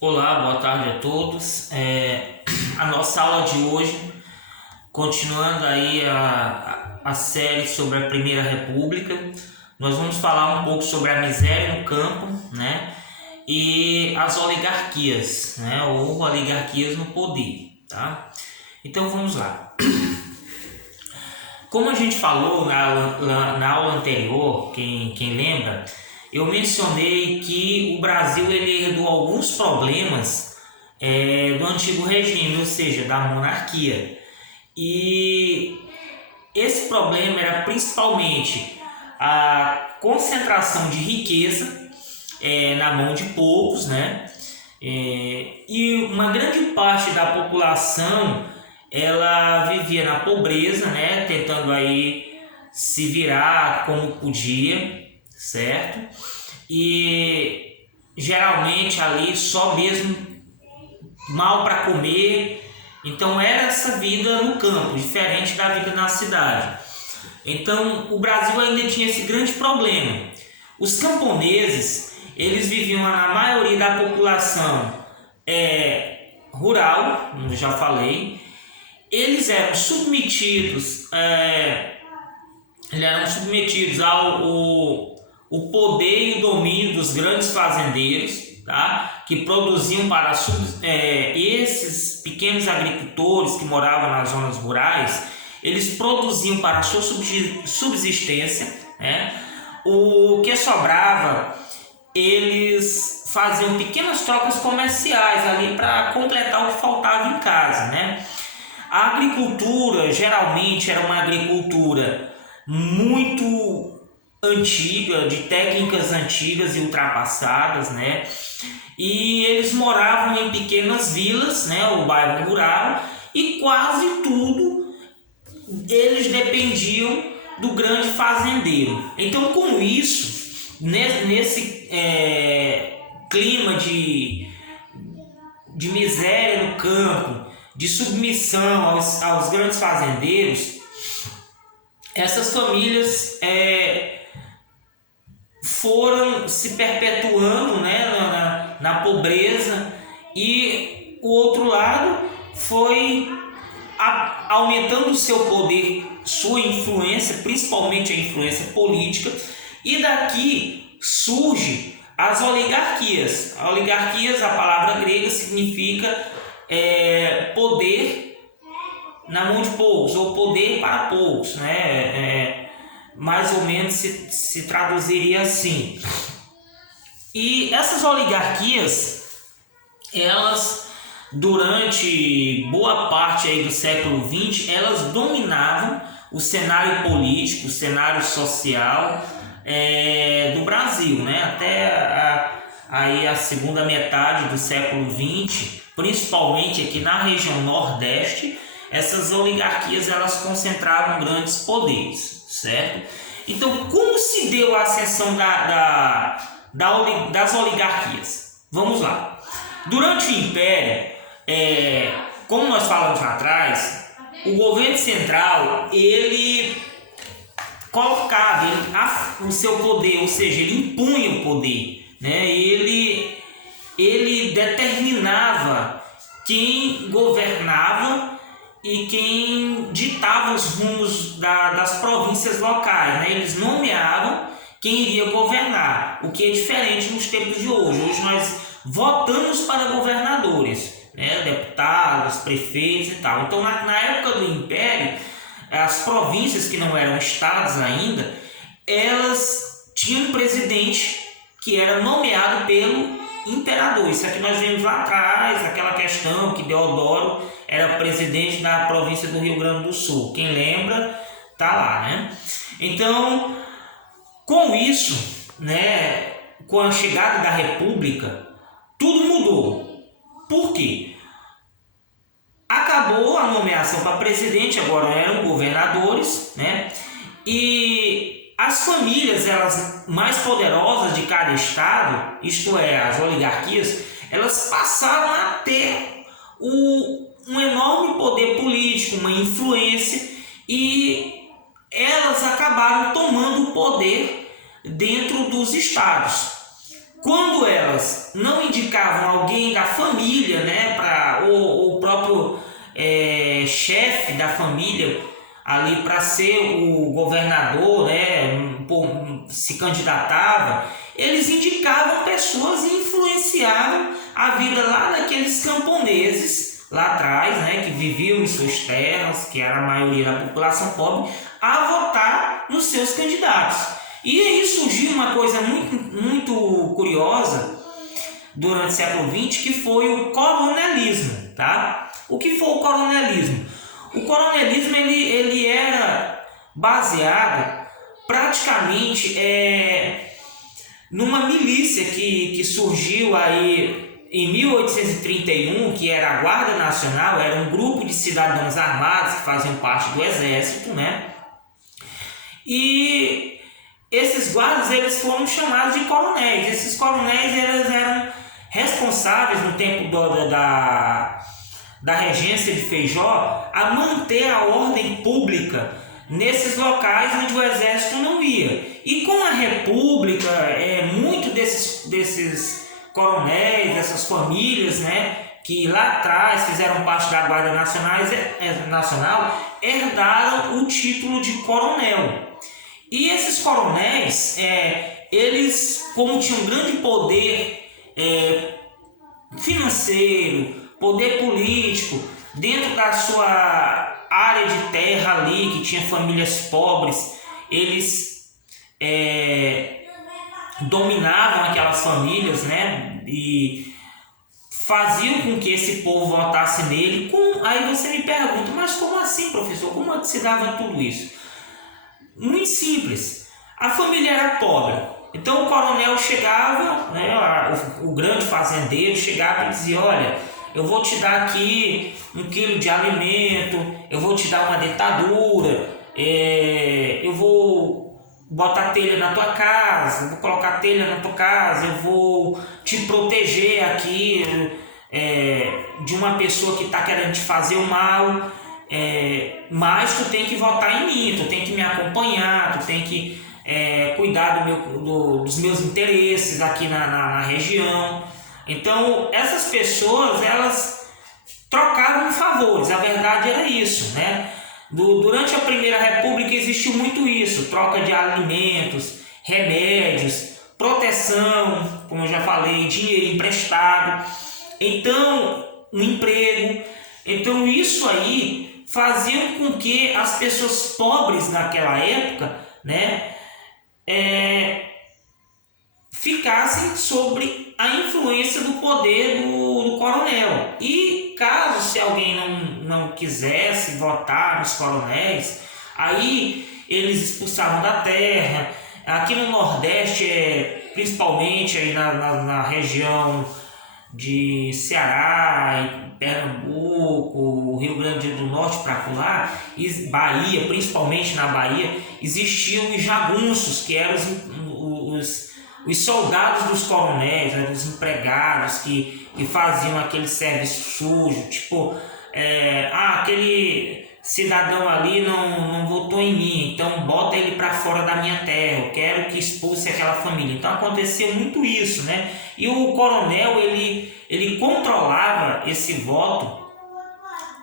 Olá, boa tarde a todos. A nossa aula de hoje, continuando aí a série sobre a Primeira República, nós vamos falar um pouco sobre a miséria no campo, né? E as oligarquias, né? Ou oligarquias no poder, tá? Então vamos lá. Como a gente falou na aula anterior, quem lembra, eu mencionei que o Brasil ele herdou alguns problemas do antigo regime, ou seja, da monarquia. E esse problema era principalmente a concentração de riqueza na mão de poucos, né? E uma grande parte da população ela vivia na pobreza, né? Tentando aí se virar como podia, certo? E geralmente ali só mesmo mal para comer. Então era essa vida no campo, diferente da vida na cidade. Então o Brasil ainda tinha esse grande problema. Os camponeses, eles viviam na maioria da população rural, como eu já falei. Eles eram submetidos, ao o poder e o domínio dos grandes fazendeiros, tá? Que produziam para esses pequenos agricultores que moravam nas zonas rurais, eles produziam para a sua subsistência, né? O que sobrava, eles faziam pequenas trocas comerciais ali para completar o que faltava em casa, né? A agricultura geralmente era uma agricultura muito antiga, de técnicas antigas e ultrapassadas, né? E eles moravam em pequenas vilas, né? O bairro rural, e quase tudo eles dependiam do grande fazendeiro. Então, com isso, nesse clima de miséria no campo, de submissão aos grandes fazendeiros, essas famílias foram se perpetuando, né, na pobreza, e o outro lado foi aumentando o seu poder, sua influência, principalmente a influência política, e daqui surge as oligarquias. Oligarquias, a palavra grega, significa poder na mão de poucos, ou poder para poucos, né? Mais ou menos se traduziria assim. E essas oligarquias, elas, durante boa parte aí do século XX, elas dominavam o cenário político, o cenário social do Brasil, né? Até aí a segunda metade do século XX, principalmente aqui na região Nordeste, essas oligarquias elas concentravam grandes poderes, certo? Então, como se deu a ascensão das oligarquias? Vamos lá. Durante o Império, como nós falamos lá atrás, o governo central ele colocava o seu poder, ou seja, ele impunha o poder, né? Ele determinava quem governava e quem ditava os rumos das províncias locais, né? Eles nomeavam quem iria governar, o que é diferente nos tempos de hoje. Hoje nós votamos para governadores, né? Deputados, prefeitos e tal. Então, na época do Império, as províncias que não eram estados ainda, elas tinham um presidente que era nomeado pelo imperador. Isso aqui nós vimos lá atrás, aquela questão que Deodoro era presidente da província do Rio Grande do Sul. Quem lembra, tá lá, né? Então, com isso, né, com a chegada da República, tudo mudou. Por quê? Acabou a nomeação para presidente, agora eram governadores, né? E as famílias elas mais poderosas de cada estado, isto é, as oligarquias, elas passaram a ter um enorme poder político, uma influência, e elas acabaram tomando o poder dentro dos estados. Quando elas não indicavam alguém da família, né, ou o próprio chefe da família ali para ser o governador, né, se candidatava, eles indicavam pessoas e influenciavam a vida lá daqueles camponeses lá atrás, né, que viviam em suas terras, que era a maioria da população pobre, a votar nos seus candidatos. E aí surgiu uma coisa muito curiosa durante o século XX, que foi o coronelismo, tá? O que foi o coronelismo? O coronelismo ele era baseado praticamente numa milícia que surgiu aí em 1831, que era a Guarda Nacional, era um grupo de cidadãos armados que faziam parte do exército, né? E esses guardas eles foram chamados de coronéis. Esses coronéis eles eram responsáveis no tempo da regência de Feijó a manter a ordem pública nesses locais onde o exército não ia. E com a república, muito desses coronéis, dessas famílias, né, que lá atrás fizeram parte da Guarda Nacional, herdaram o título de coronel. E esses coronéis, eles, como tinham grande poder financeiro, poder político, dentro da sua área de terra ali, que tinha famílias pobres, eles dominavam aquelas famílias, né? E faziam com que esse povo votasse nele. Aí você me pergunta, mas como assim, professor? Como é que se dava tudo isso? Muito simples. A família era pobre. Então o coronel chegava, né, o grande fazendeiro chegava e dizia: olha, eu vou te dar aqui 1 quilo de alimento, eu vou te dar uma dentadura, eu vou botar telha na tua casa, eu vou colocar telha na tua casa, eu vou te proteger aqui de uma pessoa que está querendo te fazer o mal, mas tu tem que votar em mim, tu tem que me acompanhar, tu tem que cuidar dos meus interesses aqui na região. Então essas pessoas elas trocavam favores, a verdade era isso, né? Durante a Primeira República existiu muito isso, troca de alimentos, remédios, proteção, como eu já falei, dinheiro emprestado, então um emprego. Então isso aí fazia com que as pessoas pobres naquela época, né, ficassem sobre a influência do poder do coronel. E caso se alguém não quisesse votar nos coronéis, aí eles expulsavam da terra. Aqui no Nordeste, principalmente aí na região de Ceará, Pernambuco, Rio Grande do Norte para lá, Bahia, principalmente na Bahia, existiam os jagunços, que eram os soldados dos coronéis, né, dos empregados que faziam aquele serviço sujo, tipo, aquele cidadão ali não votou em mim, então bota ele para fora da minha terra, eu quero que expulse aquela família. Então acontecia muito isso, né? E o coronel ele controlava esse voto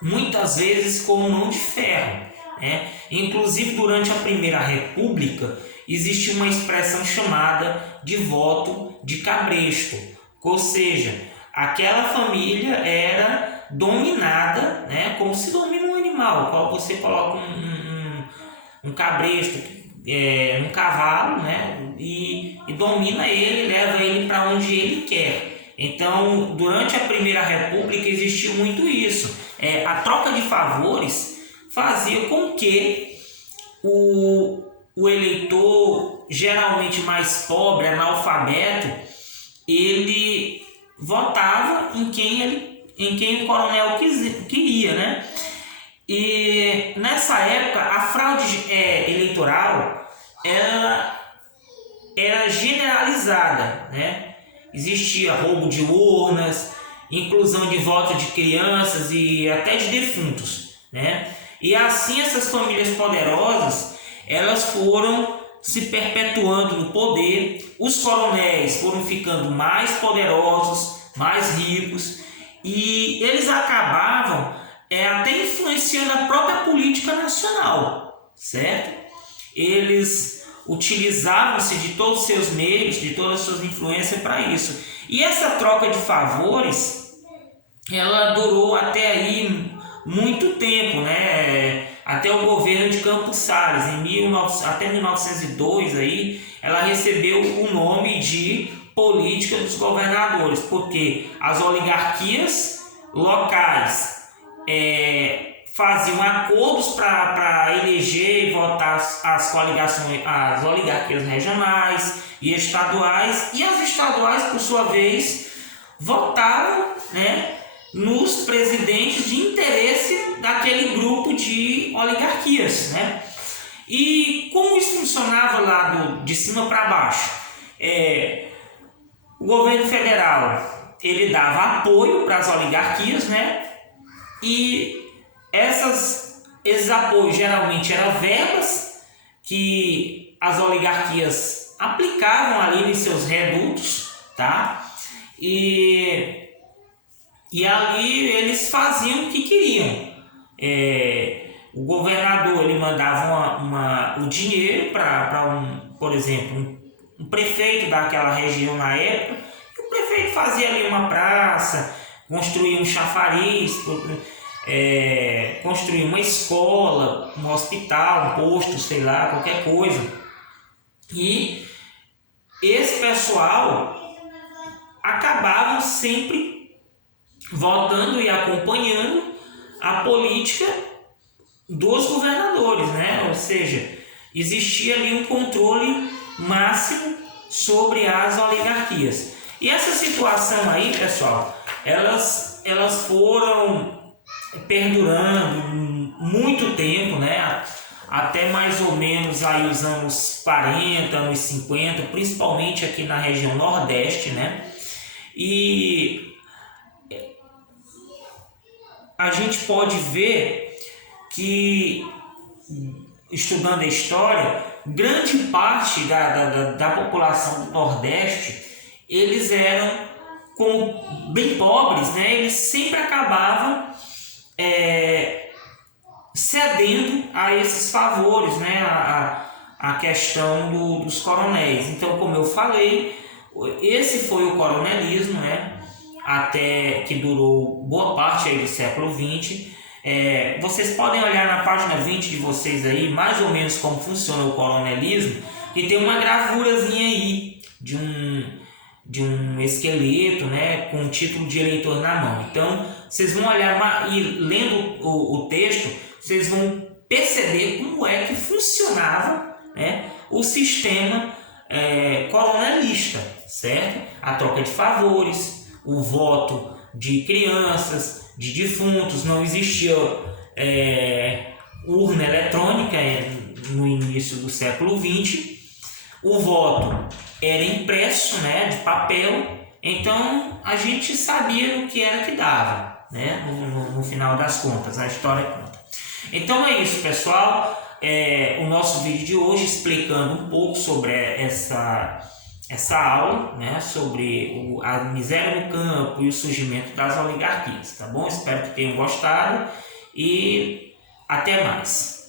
muitas vezes com mão de ferro, né? Inclusive durante a Primeira República existe uma expressão chamada de voto de cabresto, ou seja, aquela família era dominada, né, como se domina um animal, qual você coloca um cabresto, um cavalo, né, e domina ele, leva ele para onde ele quer. Então, durante a Primeira República existiu muito isso. A troca de favores fazia com que o eleitor, geralmente mais pobre, analfabeto, ele votava em quem o coronel queria, né? E nessa época a fraude eleitoral era generalizada, né? Existia roubo de urnas, inclusão de votos de crianças e até de defuntos, né? E assim essas famílias poderosas elas foram se perpetuando no poder, os coronéis foram ficando mais poderosos, mais ricos, e eles acabavam até influenciando a própria política nacional, certo? Eles utilizavam-se de todos os seus meios, de todas as suas influências para isso. E essa troca de favores, ela durou até aí muito tempo, né? Até o governo de Campos Salles, até 1902, aí, ela recebeu o nome de política dos governadores, porque as oligarquias locais faziam acordos para eleger e votar as oligarquias regionais e estaduais, e as estaduais, por sua vez, votavam, né, nos presidentes de interesse daquele grupo de oligarquias, né? E como isso funcionava lá de cima para baixo? O governo federal, ele dava apoio para as oligarquias, né? E esses apoios geralmente eram verbas que as oligarquias aplicavam ali em seus redutos, tá? E ali eles faziam o que queriam. O governador, ele mandava o dinheiro para por exemplo, um prefeito daquela região na época, e o prefeito fazia ali uma praça, construía um chafariz, construía uma escola, um hospital, um posto, sei lá, qualquer coisa. E esse pessoal acabavam sempre votando e acompanhando a política dos governadores, né? Ou seja, existia ali um controle máximo sobre as oligarquias. E essa situação aí, pessoal, elas foram perdurando muito tempo, né? Até mais ou menos aí os anos 40, anos 50, principalmente aqui na região Nordeste, né? E a gente pode ver que, estudando a história, grande parte da população do Nordeste, eles eram, como bem pobres, né? Eles sempre acabavam cedendo a esses favores, né? A questão dos coronéis. Então, como eu falei, esse foi o coronelismo, né? Até que durou boa parte aí do século XX. Vocês podem olhar na página 20 de vocês aí, mais ou menos como funciona o coronelismo, e tem uma gravurazinha aí de um esqueleto, né, com o título de eleitor na mão. Então, vocês vão olhar e lendo o texto, vocês vão perceber como é que funcionava, né, o sistema coronelista, certo? A troca de favores, o voto de crianças, de defuntos, não existia urna eletrônica no início do século XX, o voto era impresso, né, de papel, então a gente sabia o que era que dava, né, no final das contas, a história conta. Então é isso, pessoal, o nosso vídeo de hoje explicando um pouco sobre essa aula, né, sobre a miséria no campo e o surgimento das oligarquias, tá bom? Espero que tenham gostado e até mais.